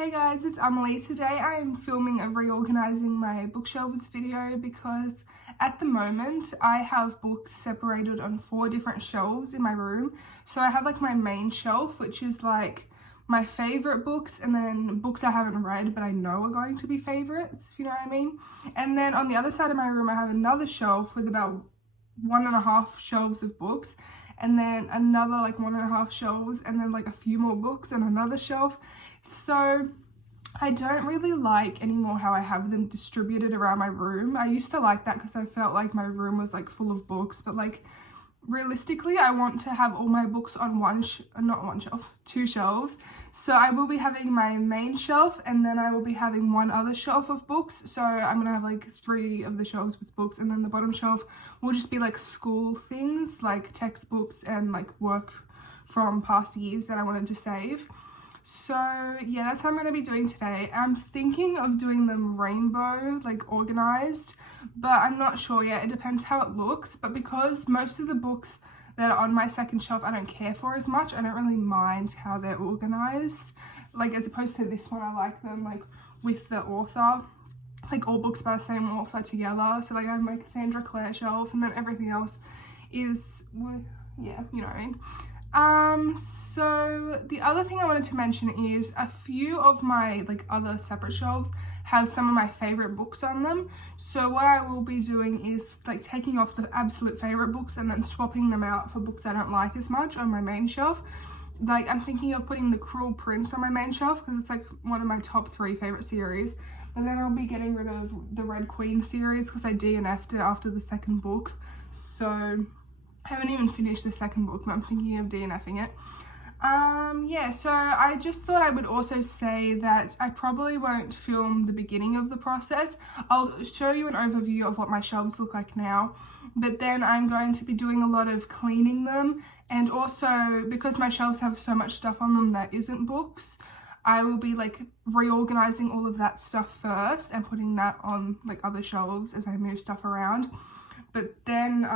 Hey guys, it's Emily. Today I am filming a reorganizing my bookshelves video because at the moment I have books separated on 4 different shelves in my room. So I have like my main shelf, which is like my favorite books, and then books I haven't read but I know are going to be favorites, if you know what I mean. And then on the other side of my room I have another shelf with about 1.5 shelves of books, and then another like 1.5 shelves, and then like a few more books on another shelf. So I don't really like anymore how I have them distributed around my room. I used to like that because I felt like my room was like full of books, but like realistically I want to have all my books on two shelves. So I will be having my main shelf, and then I will be having one other shelf of books. So I'm gonna have like 3 of the shelves with books, and then the bottom shelf will just be like school things, like textbooks and like work from past years that I wanted to save. So yeah, that's what I'm going to be doing today. I'm thinking of doing them rainbow, like organized, but I'm not sure yet. It depends how it looks. But because most of the books that are on my second shelf I don't care for as much, I don't really mind how they're organized. Like as opposed to this one, I like them like with the author, like all books by the same author together. So like I have my Cassandra Clare shelf, and then everything else is, yeah, you know what I mean. So the other thing I wanted to mention is a few of my like other separate shelves have some of my favorite books on them. So what I will be doing is like taking off the absolute favorite books and then swapping them out for books I don't like as much on my main shelf. Like I'm thinking of putting The Cruel Prince on my main shelf because it's like one of my top 3 favorite series. But then I'll be getting rid of the Red Queen series because I DNF'd it after the second book. So I haven't even finished the second book, but I'm thinking of DNFing it. Yeah, so I just thought I would also say that I probably won't film the beginning of the process. I'll show you an overview of what my shelves look like now, but then I'm going to be doing a lot of cleaning them, and also because my shelves have so much stuff on them that isn't books, I will be like reorganizing all of that stuff first and putting that on like other shelves as I move stuff around. But then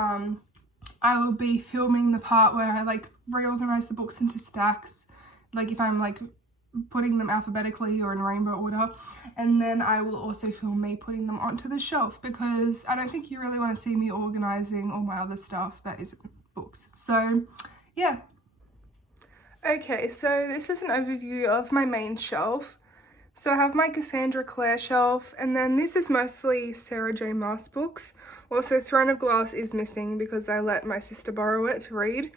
I will be filming the part where I like reorganize the books into stacks, like if I'm like putting them alphabetically or in rainbow order, and then I will also film me putting them onto the shelf because I don't think you really want to see me organizing all my other stuff that isn't books. So yeah. Okay, so this is an overview of my main shelf. So I have my Cassandra Clare shelf, and then this is mostly Sarah J Maas books. Also, Throne of Glass is missing because I let my sister borrow it to read.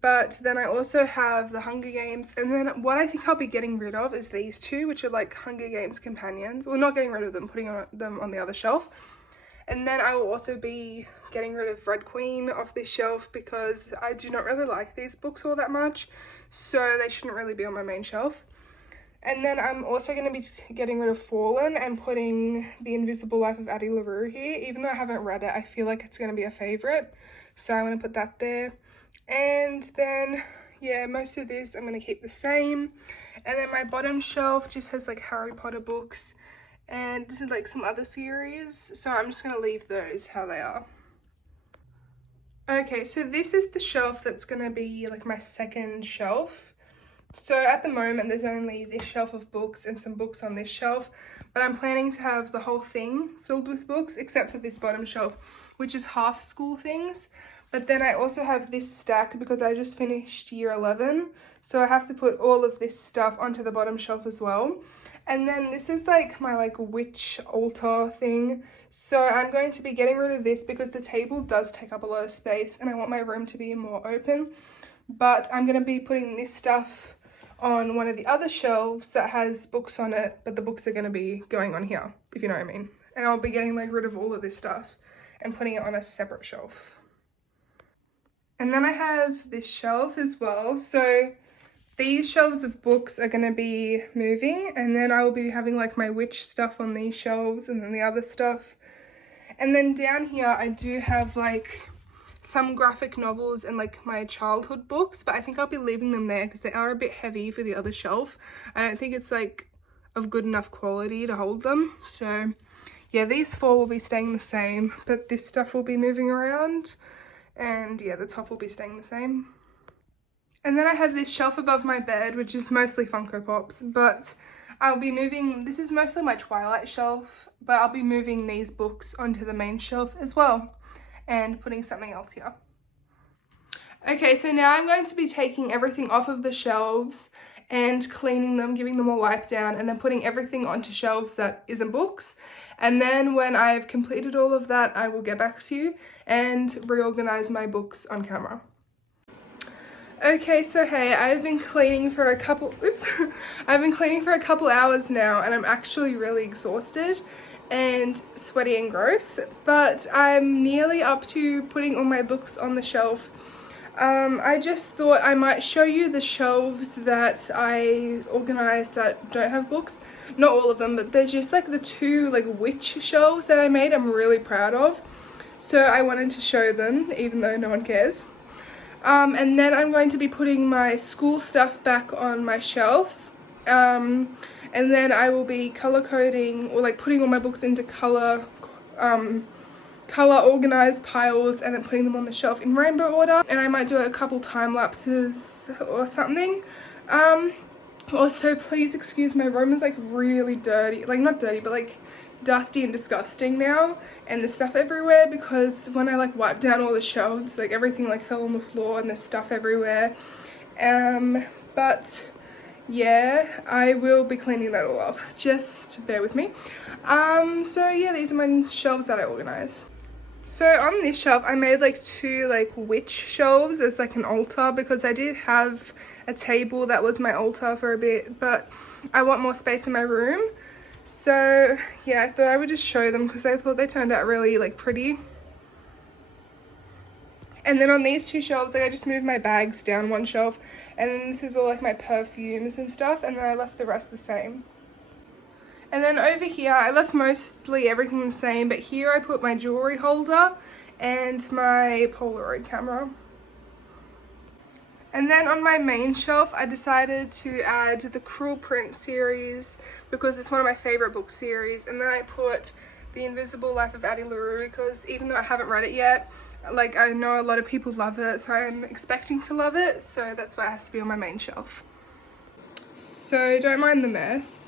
But then I also have the Hunger Games, and then what I think I'll be getting rid of is these 2, which are like Hunger Games companions. Well, not getting rid of them, putting them on the other shelf. And then I will also be getting rid of Red Queen off this shelf because I do not really like these books all that much, so they shouldn't really be on my main shelf. And then I'm also going to be getting rid of Fallen and putting The Invisible Life of Addie LaRue here. Even though I haven't read it, I feel like it's going to be a favourite. So I'm going to put that there. And then, yeah, most of this I'm going to keep the same. And then my bottom shelf just has like Harry Potter books and like some other series. So I'm just going to leave those how they are. Okay, so this is the shelf that's going to be like my second shelf. So at the moment there's only this shelf of books and some books on this shelf, but I'm planning to have the whole thing filled with books except for this bottom shelf, which is half school things. But then I also have this stack because I just finished year 11, so I have to put all of this stuff onto the bottom shelf as well. And then this is like my like witch altar thing, so I'm going to be getting rid of this because the table does take up a lot of space and I want my room to be more open. But I'm going to be putting this stuff on one of the other shelves that has books on it, but the books are going to be going on here, if you know what I mean. And I'll be getting like rid of all of this stuff and putting it on a separate shelf. And then I have this shelf as well. So these shelves of books are going to be moving, and then I will be having like my witch stuff on these shelves and then the other stuff. And then down here I do have like some graphic novels and like my childhood books, but I think I'll be leaving them there because they are a bit heavy for the other shelf. I don't think it's like of good enough quality to hold them. So yeah, these 4 will be staying the same, but this stuff will be moving around, and yeah, the top will be staying the same. And then I have this shelf above my bed, which is mostly Funko Pops, but I'll be moving, this is mostly my Twilight shelf, but I'll be moving these books onto the main shelf as well and putting something else here. Okay, so now I'm going to be taking everything off of the shelves and cleaning them, giving them a wipe down, and then putting everything onto shelves that isn't books. And then when I've completed all of that, I will get back to you and reorganize my books on camera. Okay, so hey, I've been cleaning for a couple, I've been cleaning for a couple hours now, and I'm actually really exhausted and sweaty and gross, but I'm nearly up to putting all my books on the shelf. I just thought I might show you the shelves that I organized that don't have books. Not all of them, but there's just like the two like witch shelves that I made I'm really proud of. So I wanted to show them, even though no one cares. And then I'm going to be putting my school stuff back on my shelf. And then I will be color coding, or like putting all my books into color organized piles and then putting them on the shelf in rainbow order. And I might do a couple time lapses or something. Also, please excuse my room is like really dirty, like not dirty, but like dusty and disgusting now, and there's stuff everywhere because when I like wiped down all the shelves, like everything like fell on the floor and there's stuff everywhere. But yeah, I will be cleaning that all up, just bear with me. So yeah, these are my shelves that I organized. So on this shelf I made like two like witch shelves as like an altar, because I did have a table that was my altar for a bit, but I want more space in my room. So yeah, I thought I would just show them because I thought they turned out really like pretty. And then on these two shelves, like I just moved my bags down one shelf, and then this is all like my perfumes and stuff, and then I left the rest the same. And then over here, I left mostly everything the same, but here I put my jewelry holder and my Polaroid camera. And then on my main shelf, I decided to add the Cruel Print series because it's one of my favorite book series. And then I put The Invisible Life of Addie LaRue because even though I haven't read it yet, like I know a lot of people love it, so I'm expecting to love it. So that's why it has to be on my main shelf. So don't mind the mess.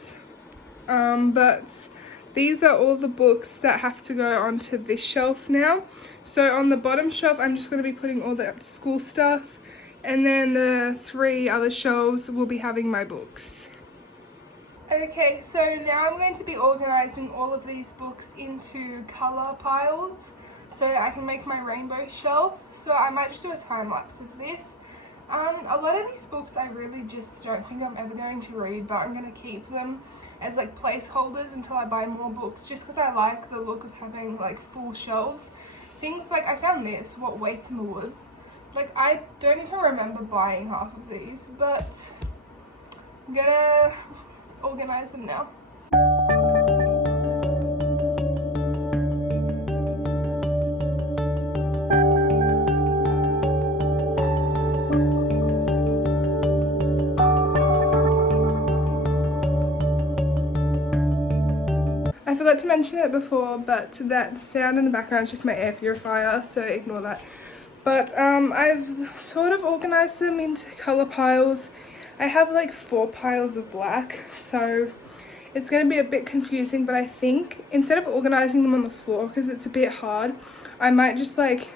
But these are all the books that have to go onto this shelf now. So on the bottom shelf, I'm just going to be putting all the school stuff, and then the three other shelves will be having my books. Okay, so now I'm going to be organizing all of these books into color piles so I can make my rainbow shelf. So I might just do a time lapse of this. A lot of these books I really just don't think I'm ever going to read, but I'm going to keep them as like placeholders until I buy more books, just because I like the look of having like full shelves. Things like I found this, What Waits in the Woods. Like I don't even remember buying half of these, but I'm gonna organize them now. I forgot to mention it before, but that sound in the background is just my air purifier, so ignore that. But I've sort of organized them into color piles. I have like 4 piles of black, so it's going to be a bit confusing, but I think instead of organizing them on the floor, because it's a bit hard, I might just like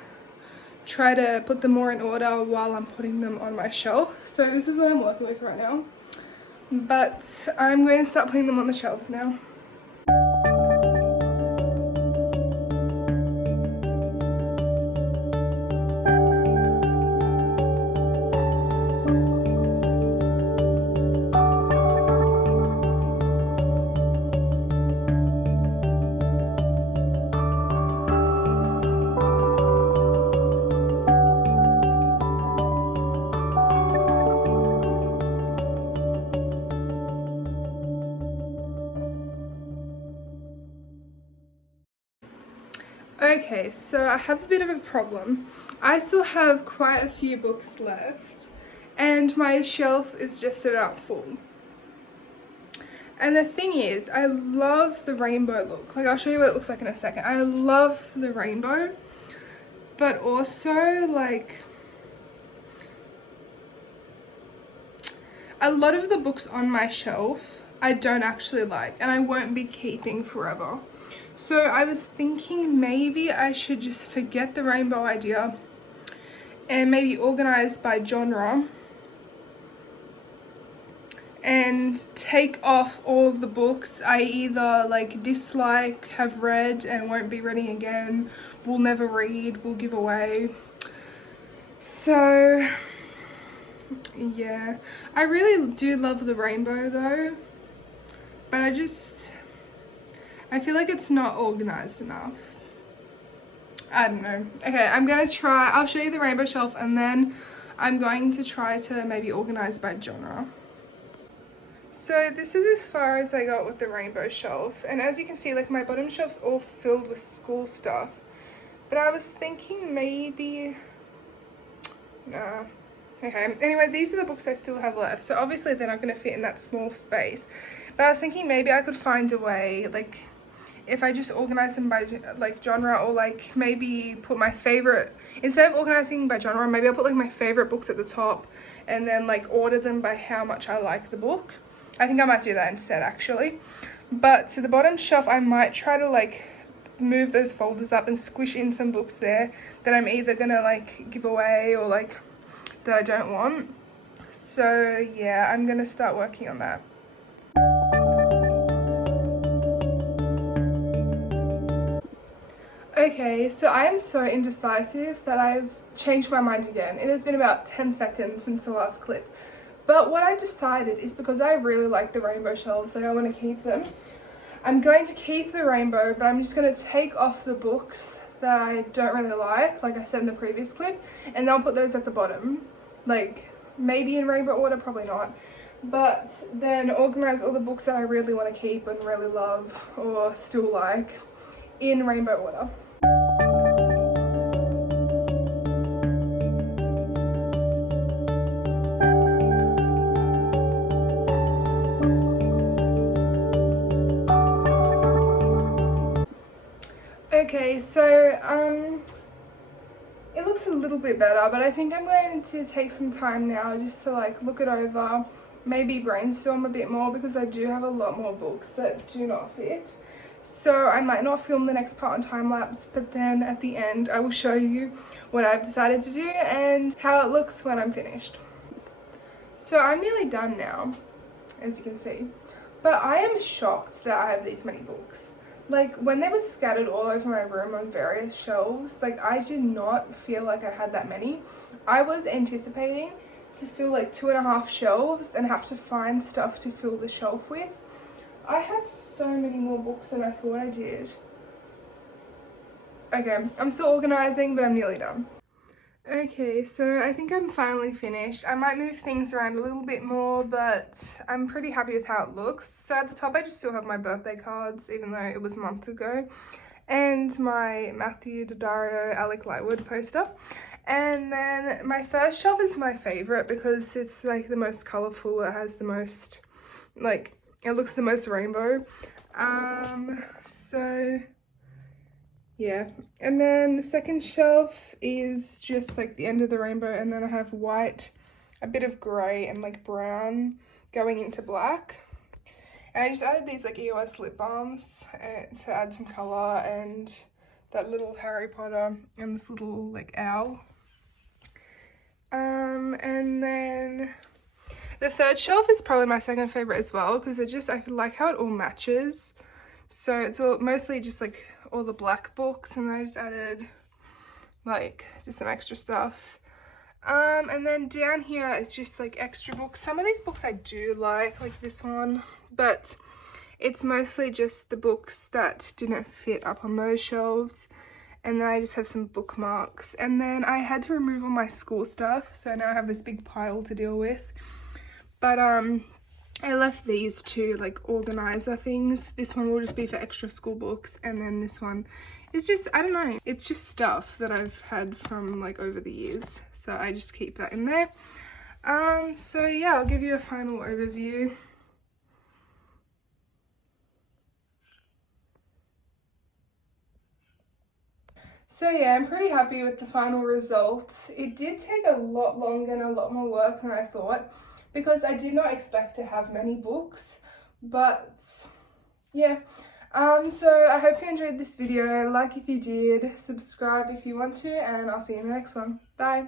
try to put them more in order while I'm putting them on my shelf. So this is what I'm working with right now, but I'm going to start putting them on the shelves now. Okay, so I have a bit of a problem. I still have quite a few books left, and my shelf is just about full. And the thing is, I love the rainbow look. Like, I'll show you what it looks like in a second. I love the rainbow, but also, like, a lot of the books on my shelf I don't actually like and I won't be keeping forever. So I was thinking maybe I should just forget the rainbow idea and maybe organize by genre and take off all of the books I either like dislike, have read and won't be reading again, will never read, will give away. So yeah, I really do love the rainbow though, but I feel like it's not organized enough. I don't know. Okay, I'm gonna try, I'll show you the rainbow shelf and then I'm going to try to maybe organize by genre. So this is as far as I got with the rainbow shelf, and as you can see, like my bottom shelf's all filled with school stuff, but I was thinking maybe, nah. Okay, anyway, these are the books I still have left, so obviously they're not going to fit in that small space, but I was thinking maybe I could find a way, like if I just organize them by like genre, or like maybe put my favorite, instead of organizing by genre, maybe I'll put like my favorite books at the top and then like order them by how much I like the book. I think I might do that instead actually. But to the bottom shelf, I might try to like move those folders up and squish in some books there that I'm either gonna like give away or like that I don't want. So yeah, I'm gonna start working on that. Okay, so I am so indecisive that I've changed my mind again. It has been about 10 seconds since the last clip. But what I decided is, because I really like the rainbow shelves, so I want to keep them, I'm going to keep the rainbow, but I'm just going to take off the books that I don't really like I said in the previous clip, and I'll put those at the bottom, like maybe in rainbow order, probably not, but then organize all the books that I really want to keep and really love or still like in rainbow order. Okay, so it looks a little bit better, but I think I'm going to take some time now just to like look it over, maybe brainstorm a bit more, because I do have a lot more books that do not fit. So I might not film the next part on time lapse, but then at the end I will show you what I've decided to do and how it looks when I'm finished. So I'm nearly done now, as you can see, but I am shocked that I have these many books. Like when they were scattered all over my room on various shelves, like I did not feel like I had that many. I was anticipating to fill like 2.5 shelves and have to find stuff to fill the shelf with. I have so many more books than I thought I did. Okay, I'm still organizing, but I'm nearly done. Okay, so I think I'm finally finished. I might move things around a little bit more, but I'm pretty happy with how it looks. So at the top, I just still have my birthday cards, even though it was months ago, and my Matthew Daddario, Alec Lightwood poster. And then my first shelf is my favorite because it's like the most colorful. It has the most, like, it looks the most rainbow. So yeah, and then the second shelf is just like the end of the rainbow, and then I have white, a bit of grey and like brown going into black. And I just added these like EOS lip balms to add some colour, and that little Harry Potter and this little like owl. And then the third shelf is probably my second favourite as well, because I like how it all matches. So it's all mostly just like all the black books, and I just added like just some extra stuff. And then down here is just like extra books. Some of these books I do like this one, but it's mostly just the books that didn't fit up on those shelves. And then I just have some bookmarks, and then I had to remove all my school stuff, so now I have this big pile to deal with. But I left these two like organizer things. This one will just be for extra school books, and then this one is just, I don't know, it's just stuff that I've had from like over the years, so I just keep that in there. So yeah, I'll give you a final overview. So yeah, I'm pretty happy with the final result. It did take a lot longer and a lot more work than I thought, because I did not expect to have many books, But yeah, so I hope you enjoyed this video. Like if you did, subscribe if you want to, and I'll see you in the next one. Bye.